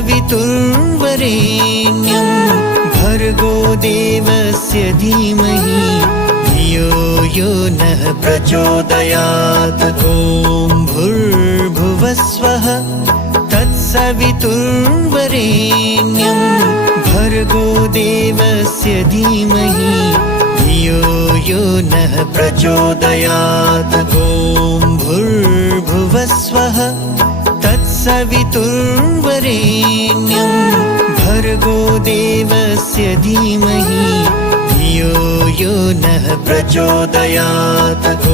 तत्सवितुर्वरेण्यं भर्गो देवस्य धीमहि धियो यो नः प्रचोदयात्। ॐ भूर्भुवस्वः तत्सवितुर्वरेण्यं भर्गो देवस्य धीमहि धियो यो नः प्रचोदयात्। ॐ भूर्भुवस्वः तत्सवितुर्वरेण्यं भर्गो देवस्य धीमहि धियो यो नः प्रचोदयात्। ॐ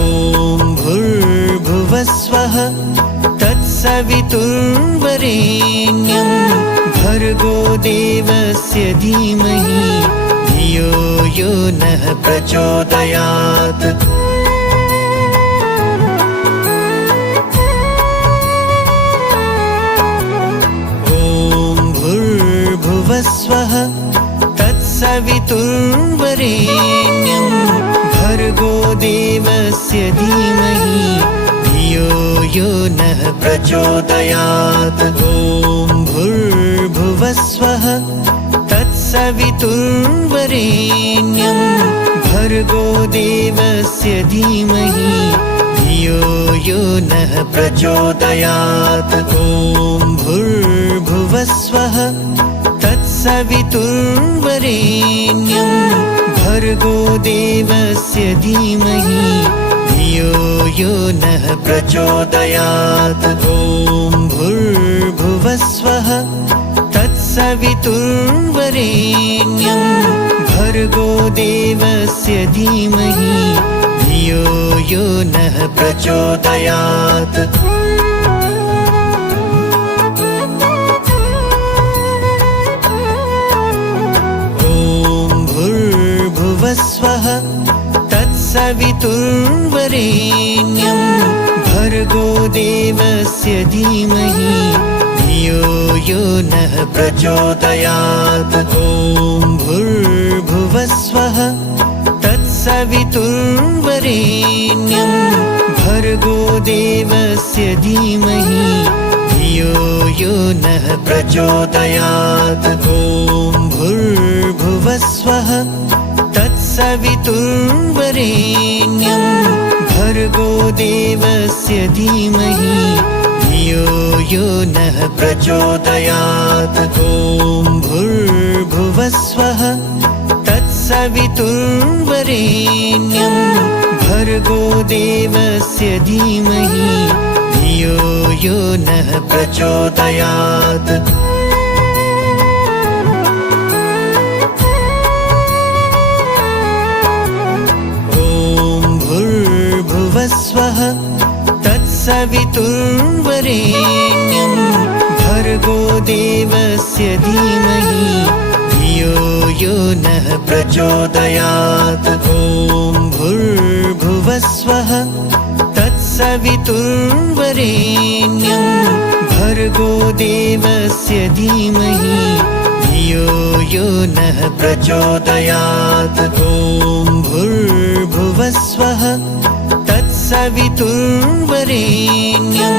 भूर्भुवस्वः तत्सवितुर्वरेण्यं भर्गो देवस्य धीमहि धियो यो नः प्रचोदयात्। भुवस्वः तत्सवितुर्वरेण्यं भर्गो देवस्य धीमहि धियो यो नः प्रचोदयात्। ॐ भूर्भुवस्वः तत्सवितुर्वरेण्यं भर्गो देवस्य धीमहि धियो यो नः प्रचोदयात्। ॐ भूर्भुवस्वः तत्सवितुर्वरेण्यं भर्गो देवस्य धीमहि धियो यो नः प्रचोदयात्। ॐ भूर्भुवस्वः तत्सवितुर्वरेण्यं भर्गो देवस्य धीमहि धियो यो नः प्रचोदयात्। भुवस्वः तत्सवितुर्वरेण्यं भर्गो देवस्य धीमहि धियो यो नः प्रचोदयात्। ॐ भूर्भुवस्वः तत्सवितुर्वरेण्यं भर्गो देवस्य धीमहि धियो यो नः प्रचोदयात्। ॐ भूर्भुवस्वः तत्सवितुर्वरेण्यं भर्गो देवस्य धीमहि धियो यो नः प्रचोदयात्। ॐ भूर्भुवस्वः तत्सवितुर्वरेण्यं भर्गो देवस्य धीमहि धियो यो नः प्रचोदयात्। भुवस्वः तत्सवितुर्वरेण्यं भर्गो देवस्य धीमहि धियो यो नः प्रचोदयात्। ॐ भूर्भुवस्वः तत्सवितुर्वरेण्यं भर्गो देवस्य धीमहि धियो यो नः प्रचोदयात्। ॐ भूर्भुवस्वः तत्सवितुर्वरेण्यं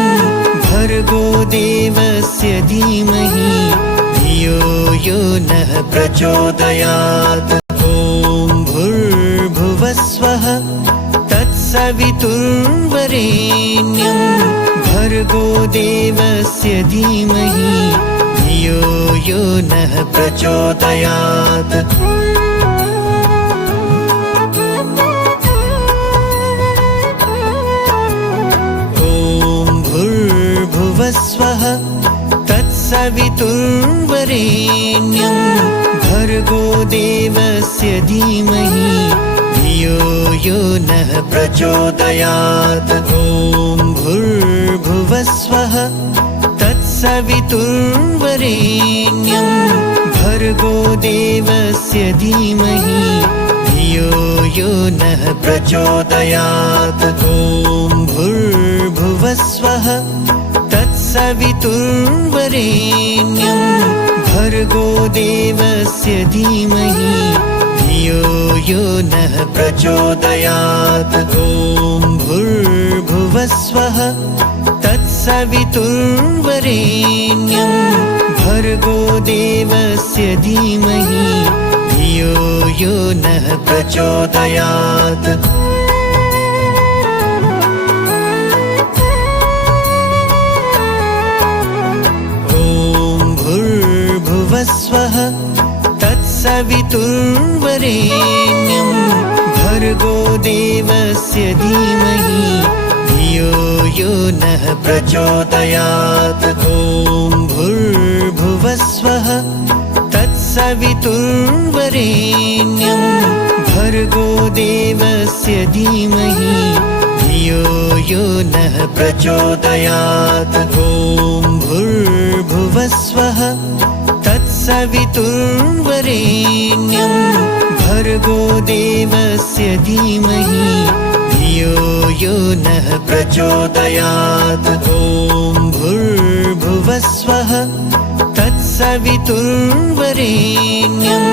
भर्गो देवस्य धीमहि धियो यो नः प्रचोदयात्। ॐ भूर्भुवस्वः तत्सवितुर्वरेण्यं भर्गो देवस्य धीमहि धियो यो नः प्रचोदयात्। भुवस्वः तत्सवितुर्वरेण्यं भर्गो देवस्य धीमहि धियो यो नः प्रचोदयात्। ॐ भूर्भुवस्वः तत्सवितुर्वरेण्यं भर्गो देवस्य धीमहि धियो यो नः प्रचोदयात्। ॐ भूर्भुवस्वः तत्सवितुर्वरेण्यं भर्गो देवस्य धीमहि धियो यो नः प्रचोदयात्। ॐ भूर्भुवस्वः तत्सवितुर्वरेण्यं भर्गो देवस्य धीमहि धियो यो नः प्रचोदयात्। ॐ भूर्भुवस्वः तत्सवितुर्वरेण्यं भर्गो देवस्य धीमहि धियो यो नः प्रचोदयात्। ॐ भूर्भुवस्वः तत्सवितुर्वरेण्यं भर्गो देवस्य धीमहि धियो यो नः प्रचोदयात्। ॐ भूर्भुवस्वः तत्सवितुर्वरेण्यं भर्गो देवस्य धीमहि धियो यो नः प्रचोदयात्। ॐ भूर्भुवस्वः तत्सवितुर्वरेण्यं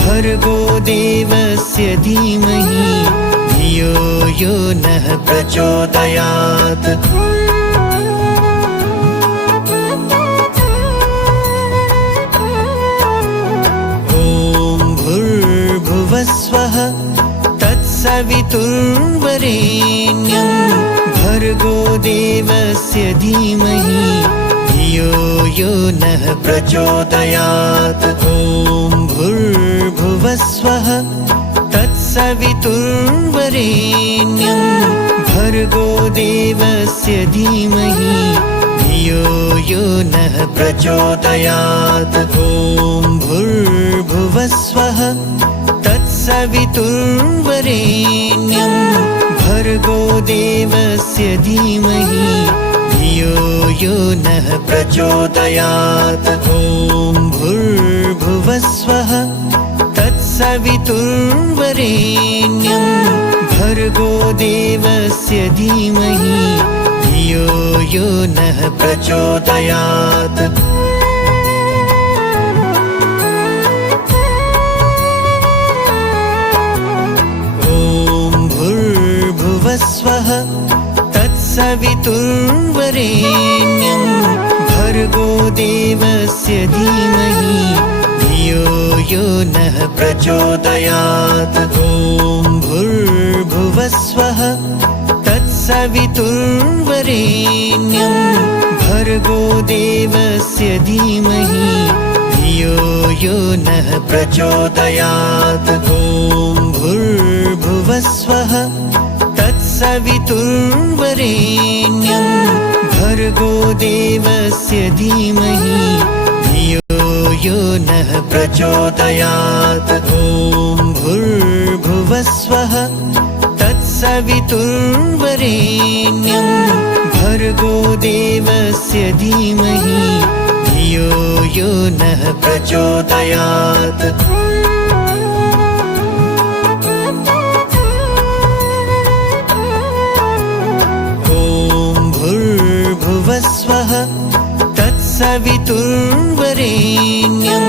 भर्गो देवस्य धीमहि धियो यो नः प्रचोदयात्। भूर्भुवस्वः तत्सवितुर्वरेण्यं भर्गो देवस्य धीमहि धियो यो नः प्रचोदयात्। ॐ भूर्भुवस्वः तत्सवितुर्वरेण्यं भर्गो देवस्य धीमहि धियो यो नः प्रचोदयात्। ॐ भूर्भुवस्वः तत्सवितुर्वरेण्यं भर्गो देवस्य धीमहि धियो यो नः प्रचोदयात्। ॐ भूर्भुवस्वः तत्सवितुर्वरेण्यं भर्गो देवस्य धीमहि धियो यो नः प्रचोदयात्। भूर्भुवस्वः तत्सवितुर्वरेण्यं भर्गो देवस्य धीमहि धियो यो नः प्रचोदयात्। ॐ भूर्भुवस्वः तत्सवितुर्वरेण्यं भर्गो देवस्य धीमहि धियो यो नः प्रचोदयात्। ॐ भूर्भुवस्वः तत्सवितुर्वरेण्यं भर्गो देवस्य धीमहि धियो यो नः प्रचोदयात्। ॐ भूर्भुवस्वः तत्सवितुर्वरेण्यं भर्गो देवस्य धीमहि धियो यो नः प्रचोदयात्। भूर्भुवस्वः तत्सवितुर्वरेण्यं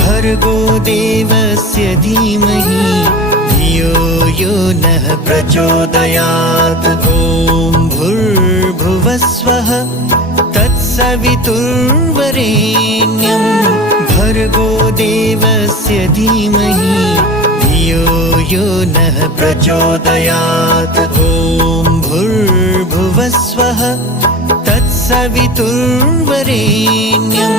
भर्गो देवस्य धीमहि धियो यो नः प्रचोदयात्। ॐ भूर्भुवस्वः तत्सवितुर्वरेण्यं भर्गो देवस्य धीमहि धियो यो नः प्रचोदयात्। ॐ भूर्भुवस्वः तत्सवितुर्वरेण्यं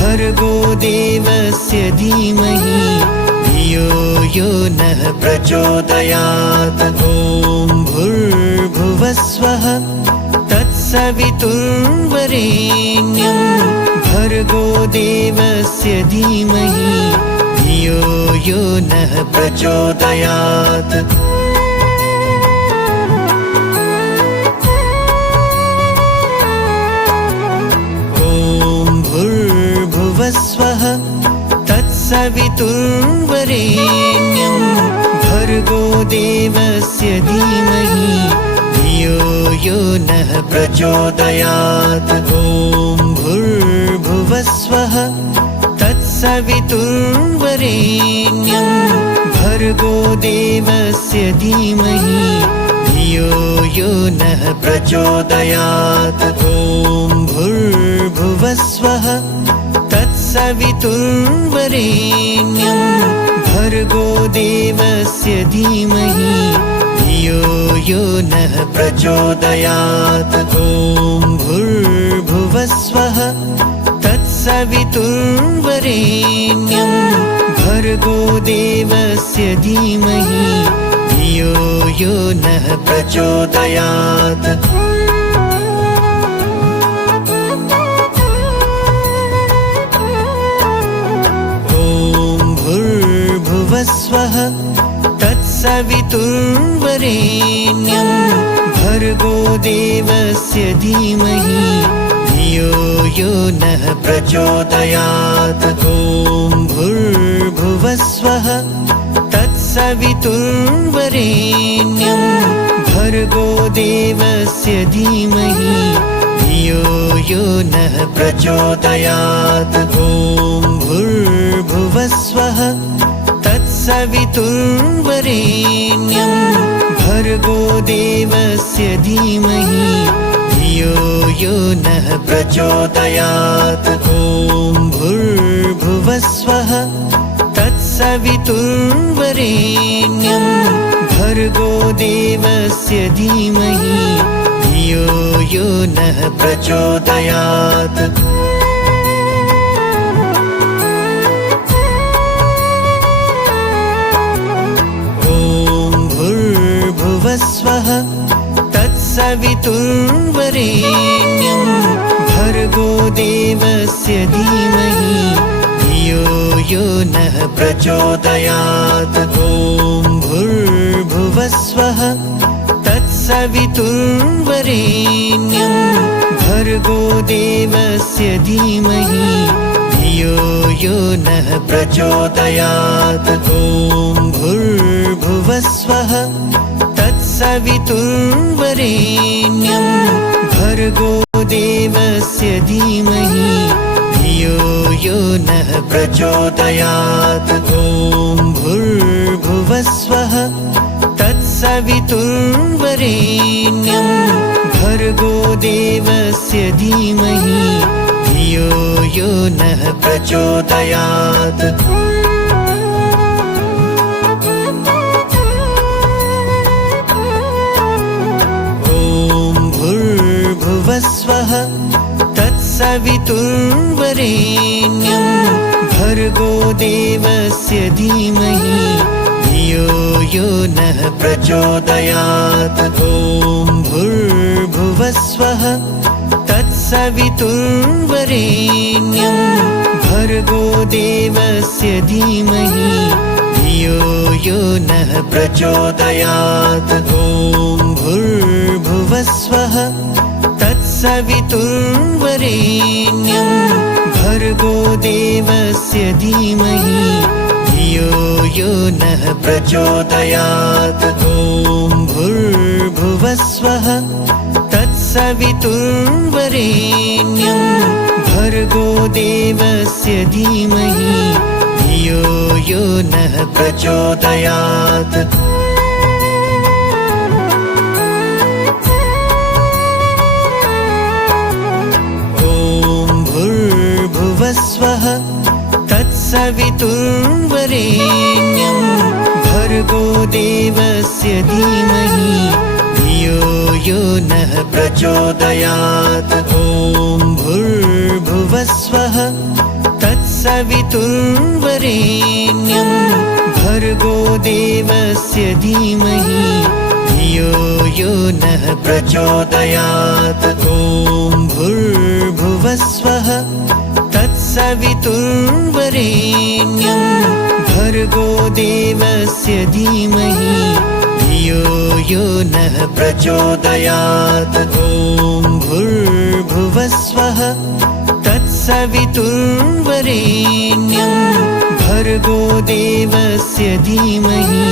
भर्गो देवस्य धीमहि धियो यो नः प्रचोदयात्। ॐ भूर्भुवस्वः तत्सवितुर्वरेण्यं भर्गो देवस्य धीमहि धियो यो नः प्रचोदयात्। भूर्भुवस्वः तत्सवितुर्वरेण्यं भर्गो देवस्य धीमहि धियो यो नः प्रचोदयात्। ॐ भूर्भुवस्वः तत्सवितुर्वरेण्यं भर्गो देवस्य धीमहि धियो यो नः प्रचोदयात्। ॐ भूर्भुवस्वः तत्सवितुर्वरेण्यं भर्गो देवस्य धीमहि धियो यो नः प्रचोदयात्। ॐ भूर्भुवस्वः तत्सवितुर्वरेण्यं भर्गो देवस्य धीमहि धियो यो नः प्रचोदयात्। भूर्भुवस्वः तत्सवितुर्वरेण्यं भर्गो देवस्य धीमहि धियो यो नः प्रचोदयात्। ॐ भूर्भुवस्वः तत्सवितुर्वरेण्यं भर्गो देवस्य धीमहि धियो यो नः प्रचोदयात्। ॐ भूर्भुवस्वः तत्सवितुर्वरेण्यं भर्गो देवस्य धीमहि धियो यो नः प्रचोदयात्। ॐ भूर्भुवस्वः तत्सवितुर्वरेण्यं भर्गो देवस्य धीमहि धियो यो नः प्रचोदयात्। भूर्भुवस्वः तत्सवितुर्वरेण्यं भर्गो देवस्य धीमहि धियो यो नः प्रचोदयात्। ॐ भूर्भुवस्वः तत्सवितुर्वरेण्यं भर्गो देवस्य धीमहि धियो यो नः प्रचोदयात्। ॐ भूर्भुवस्वः तत्सवितुर्वरेण्यं भर्गो देवस्य धीमहि धियो यो नः प्रचोदयात्। ॐ भूर्भुवस्वः तत्सवितुर्वरेण्यं भर्गो देवस्य धीमहि धियो यो नः प्रचोदयात्। भूर्भुवस्वः तत्सवितुर्वरेण्यं भर्गो देवस्य धीमहि धियो यो नः प्रचोदयात्। ॐ भूर्भुवस्वः तत्सवितुर्वरेण्यं भर्गो देवस्य धीमहि धियो यो नः प्रचोदयात्। ॐ भूर्भुवस्वः तत्सवितुर्वरेण्यं भर्गो देवस्य धीमहि धियो यो नः प्रचोदयात्। ॐ भूर्भुवस्वः तत्सवितुर्वरेण्यं भर्गो देवस्य धीमहि धियो यो नः प्रचोदयात्। भूर्भुवस्वः तत्सवितुर्वरेण्यं भर्गो देवस्य धीमहि धियो यो नः प्रचोदयात्। ॐ भूर्भुवस्वः तत्सवितुर्वरेण्यं भर्गो देवस्य धीमहि धियो यो नः प्रचोदयात्। ॐ भूर्भुवस्वः तत्सवितुर्वरेण्यं भर्गो देवस्य धीमहि धियो यो नः प्रचोदयात्। ॐ भूर्भुवस्वः तत्सवितुर्वरेण्यं भर्गो देवस्य धीमहि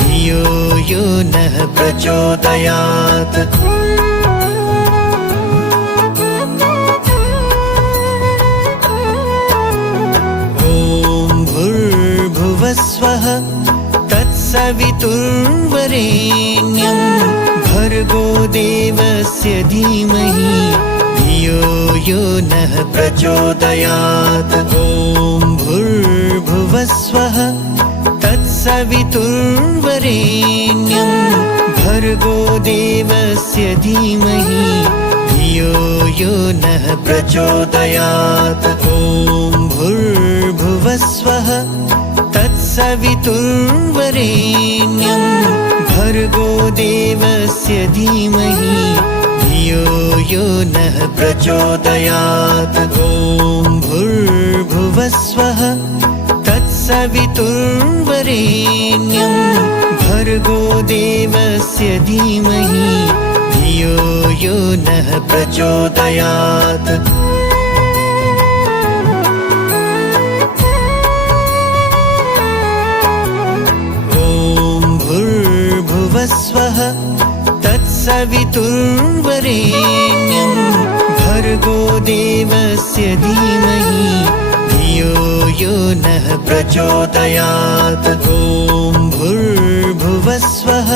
धियो यो नः प्रचोदयात्। भूर्भुवस्वः तत्सवितुर्वरेण्यं भर्गो देवस्य धीमहि धियो धियो यो नः प्रचोदयात्। ॐ भूर्भुवस्वः तत्सवितुर्वरेण्यं भर्गो देवस्य धीमहि धियो यो नः प्रचोदयात्। ॐ भूर्भुवस्वः तत्सवितुर्वरेण्यं भर्गो देवस्य धीमहि धियो यो नः प्रचोदयात्। ॐ भूर्भुवस्वः तत्सवितुर्वरेण्यं भर्गो देवस्य धीमहि धियो यो नः प्रचोदयात्। ॐ भूर्भुवस्वः तत्सवितुर्वरेण्यं भर्गो देवस्य धीमहि धियो यो नः प्रचोदयात्। ॐ भूर्भुवस्वः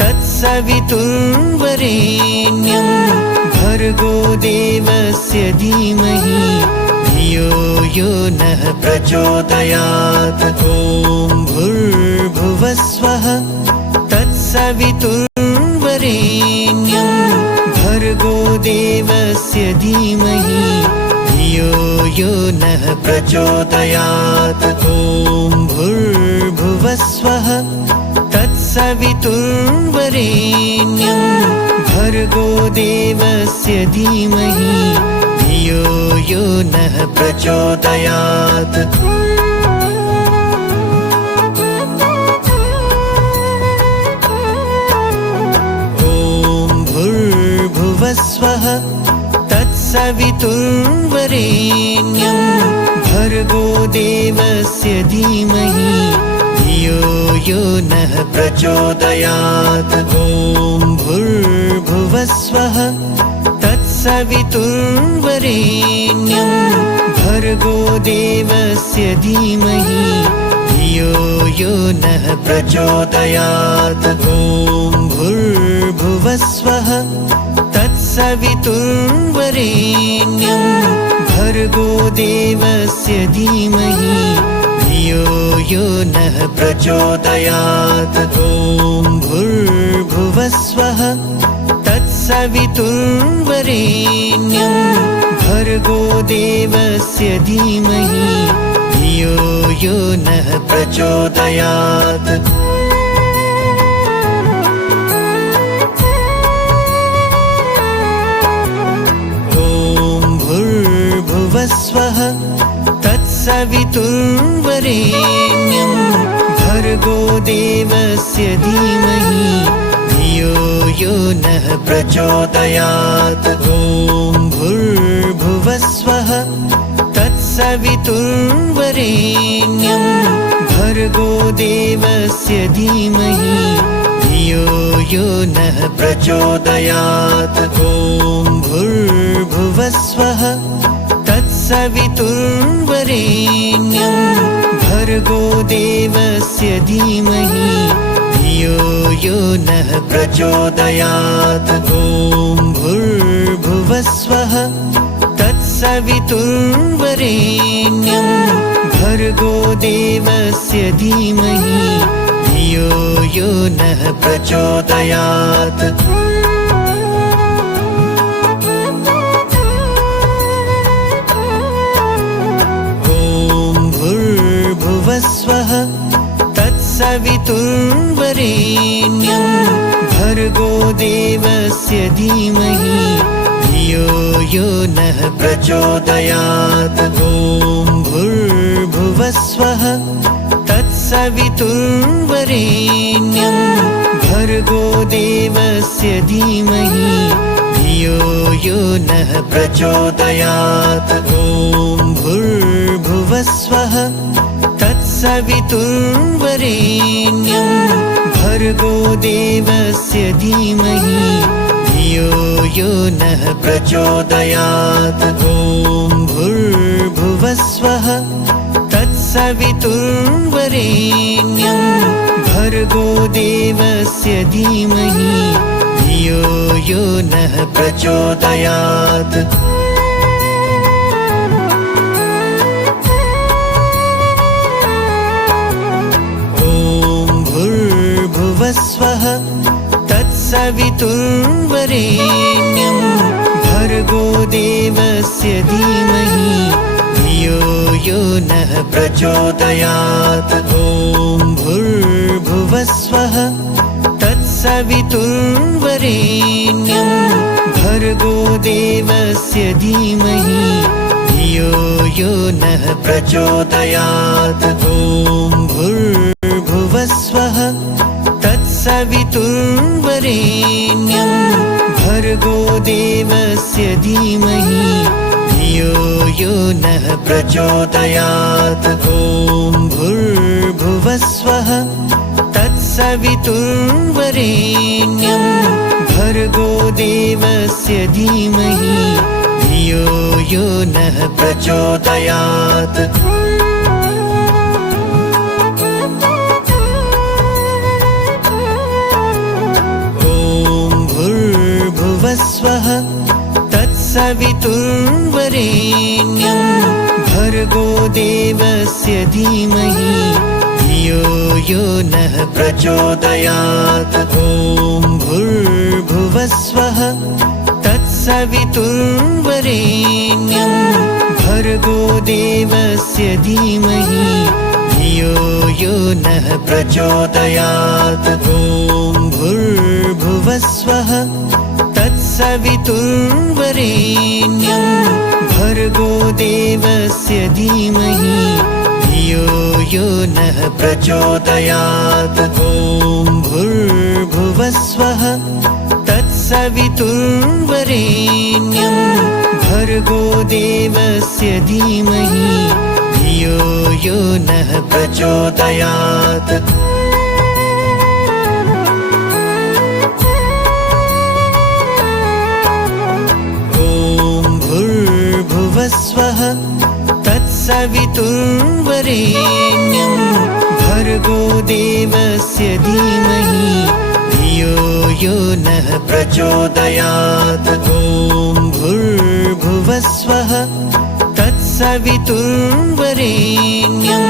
तत्सवितुर्वरेण्यं भर्गो देवस्य धीमहि धियो यो नः प्रचोदयात्। ॐ भूर्भुवस्वः तत्सवितुर्वरेण्यं भर्गो देवस्य धीमहि धियो यो नः प्रचोदयात्। ॐ भूर्भुवस्वः तत्सवितुर्वरेण्यं भर्गो देवस्य धीमहि धियो यो नः प्रचोदयात्। ॐ भूर्भुवस्वः तत्सवितुर्वरेण्यं भर्गो देवस्य धीमहि धियो यो नः प्रचोदयात्। ॐ भूर्भुवस्वः तत्सवितुर्वरेण्यं भर्गो देवस्य धीमहि धियो यो नः प्रचोदयात्। ॐ भूर्भुवस्वः तत्सवितुर्वरेण्यं भर्गो देवस्य धीमहि धियो यो नः प्रचोदयात्। ॐ भूर्भुवस्वः तत्सवितुर्वरेण्यं भर्गो देवस्य धीमहि धियो यो नः प्रचोदयात्। ॐ भूर्भुवस्वः तत्सवितुर्वरेण्यं भर्गो देवस्य धीमहि धियो यो नः प्रचोदयात्। ॐ भूर्भुवस्वः तत्सवितुर्वरेण्यं भर्गो देवस्य धीमहि धियो यो नः प्रचोदयात्। ॐ भूर्भुवस्वः तत्सवितुर्वरेण्यं भर्गो देवस्य धीमहि धियो यो नः प्रचोदयात्। ॐ भूर्भुवस्वः तत्सवितुर्वरेण्यं भर्गो देवस्य धीमहि धियो यो नः प्रचोदयात्। भूर्भुवस्वः तत्सवितुर्वरेण्यं भर्गो देवस्य धीमहि धियो यो नः प्रचोदयात्। ॐ भूर्भुवस्वः तत्सवितुर्वरेण्यं भर्गो देवस्य धीमहि धियो यो नः प्रचोदयात्। ॐ भूर्भुवस्वः तत्सवितुर्वरेण्यं भर्गो देवस्य धीमहि धियो यो नः प्रचोदयात्। ॐ भूर्भुवस्वः तत्सवितुर्वरेण्यं भर्गो देवस्य धीमहि धियो यो नः प्रचोदयात्। ॐ भूर्भुवस्वः तत्सवितुर्वरेण्यं भर्गो देवस्य धीमहि धियो यो नः प्रचोदयात्। ॐ भूर्भुवस्वः तत्सवितुर्वरेण्यं भर्गो देवस्य धीमहि धियो यो नः प्रचोदयात्। ॐ भूर्भुवस्वः तत्सवितुर्वरेण्यं भर्गो देवस्य धीमहि धियो यो नः प्रचोदयात्। ॐ भूर्भुवस्वः तत्सवितुर्वरेण्यं भर्गो देवस्य धीमहि धियो यो नः प्रचोदयात्। भूर्भुवस्वः तत्सवितुर्वरेण्यं भर्गो देवस्य धीमहि धियो यो नः प्रचोदयात्। ॐ भूर्भुवस्वः तत्सवितुर्वरेण्यं भर्गो देवस्य धीमहि धियो यो नः प्रचोदयात्। ॐ भूर्भुवस्वः तत्सवितुर्वरेण्यं भर्गो देवस्य धीमहि धियो यो नः प्रचोदयात्। ॐ भूर्भुवस्वः तत्सवितुर्वरेण्यं भर्गो देवस्य धीमहि धियो यो नः प्रचोदयात्। भूर्भुवस्वः तत्सवितुर्वरेण्यं भर्गो देवस्य धीमहि धियो यो नः प्रचोदयात्। ॐ भूर्भुवस्वः तत्सवितुर्वरेण्यं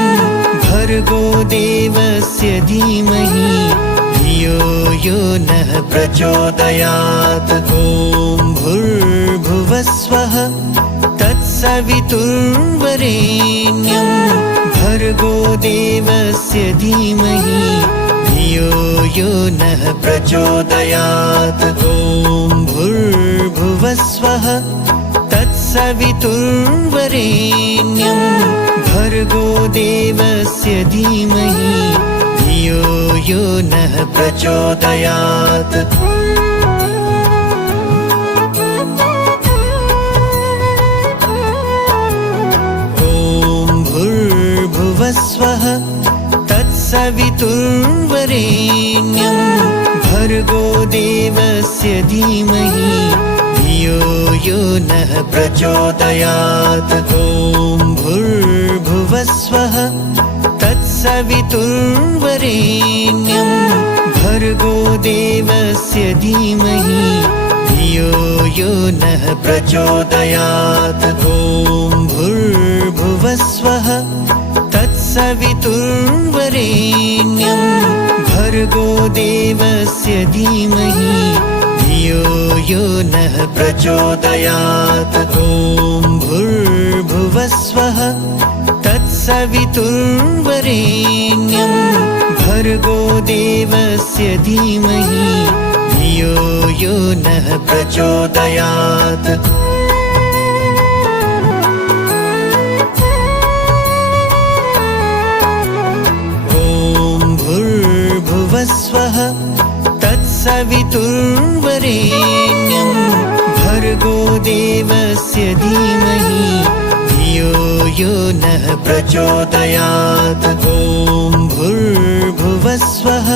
भर्गो देवस्य धीमहि धियो यो नः प्रचोदयात्। ॐ भूर्भुवस्वः तत्सवितुर्वरेण्यं भर्गो देवस्य धीमहि धियो यो नः प्रचोदयात्। ॐ भूर्भुवस्वः तत्सवितुर्वरेण्यं भर्गो देवस्य धीमहि धियो यो नः प्रचोदयात्। भूर्भुवस्वः तत्सवितुर्वरेण्यं भर्गो देवस्य धीमहि धियो यो नः प्रचोदयात्। ॐ भूर्भुवस्वः तत्सवितुर्वरेण्यं भर्गो देवस्य धीमहि धियो यो नः प्रचोदयात्। ॐ भूर्भुवस्वः तत्सवितुर्वरेण्यं भर्गो देवस्य धीमहि धियो यो नः प्रचोदयात्। ॐ भूर्भुवस्वः तत्सवितुर्वरेण्यं भर्गो देवस्य धीमहि धियो यो नः प्रचोदयात्। भूर्भुवस्वः तत्सवितुर्वरेण्यं भर्गो देवस्य धीमहि धियो यो नः प्रचोदयात्। ॐ भूर्भुवस्वः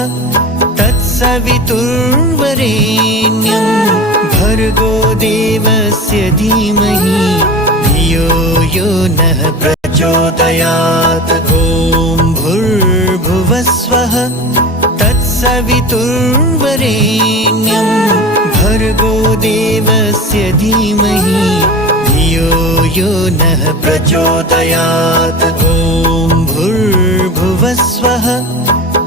तत्सवितुर्वरेण्यं भर्गो देवस्य धीमहि धियो यो नः प्रचोदयात्। ॐ भूर्भुवस्वः तत्सवितुर्वरेण्यं भर्गो भर्गो देवस्य धीमहि धियो यो नः प्रचोदयात्। ॐ भूर्भुवस्वः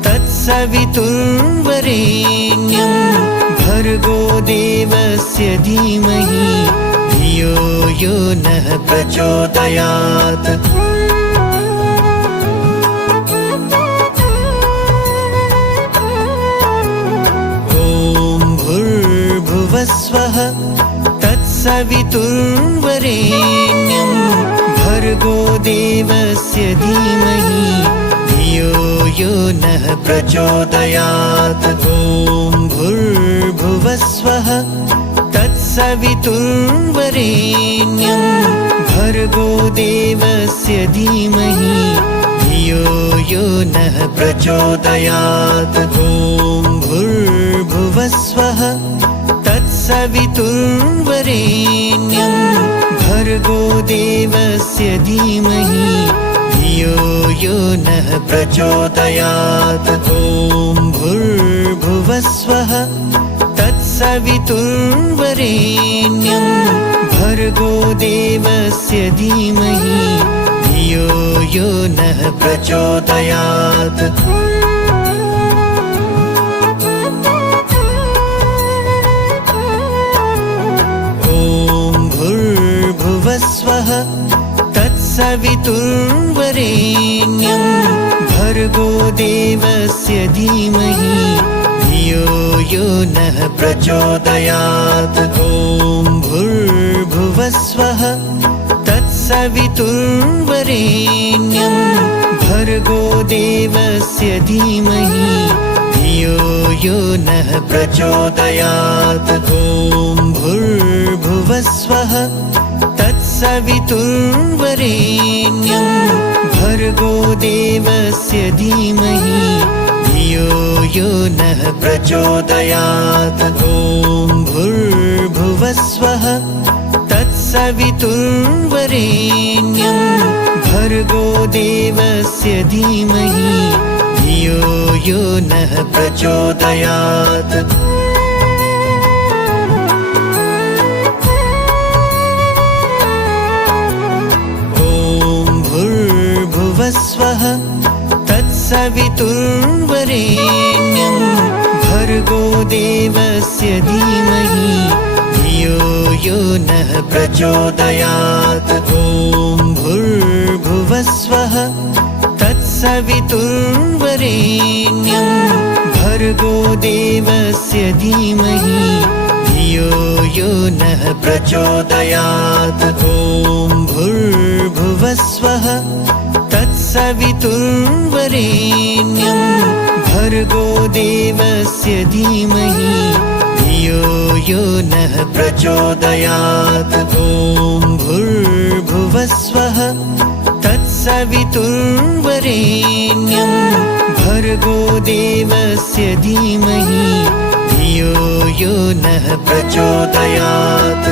तत्सवितुर्वरेण्यं भर्गो देवस्य धीमहि धियो यो नः प्रचोदयात्। भुवस्वः तत्सवितुर्वरेण्यं भर्गो देवस्य धीमहि धियो यो नः प्रचोदयात्। ॐ भूर्भुवस्वः तत्सवितुर्वरेण्यं भर्गो देवस्य धीमहि धियो यो नः प्रचोदयात्। ॐ भूर्भुवस्वः तत्सवितुर्वरेण्यं भर्गो देवस्य धीमहि धियो यो नः प्रचोदयात्। ॐ भूर्भुवस्वः तत्सवितुर्वरेण्यं भर्गो देवस्य धीमहि धियो यो नः प्रचोदयात्। भुवस्वः तत्सवितुर्वरेण्यं भर्गो देवस्य धीमहि धियो यो नः प्रचोदयात्। ॐ भूर्भुवस्वः तत्सवितुर्वरेण्यं भर्गो देवस्य धीमहि धियो यो नः प्रचोदयात्। ॐ भूर्भुवस्वः तत्सवितुर्वरेण्यं भर्गो देवस्य धीमहि धियो यो नः प्रचोदयात्। ॐ भूर्भुवस्वः तत्सवितुर्वरेण्यं भर्गो देवस्य धीमहि धियो यो नः प्रचोदयात्। भुवस्वः तत्सवितुर्वरेण्यं भर्गो देवस्य धीमहि धियो यो नः प्रचोदयात्। ॐ भूर्भुवस्वः तत्सवितुर्वरेण्यं भर्गो देवस्य धीमहि धियो यो नः प्रचोदयात्। ॐ भूर्भुवस्वः तत्सवितुर्वरेण्यं भर्गो देवस्य धीमहि धियो यो नः प्रचोदयात्। ॐ भूर्भुवस्वः तत्सवितुर्वरेण्यं भर्गो देवस्य धीमहि धियो यो नः प्रचोदयात्।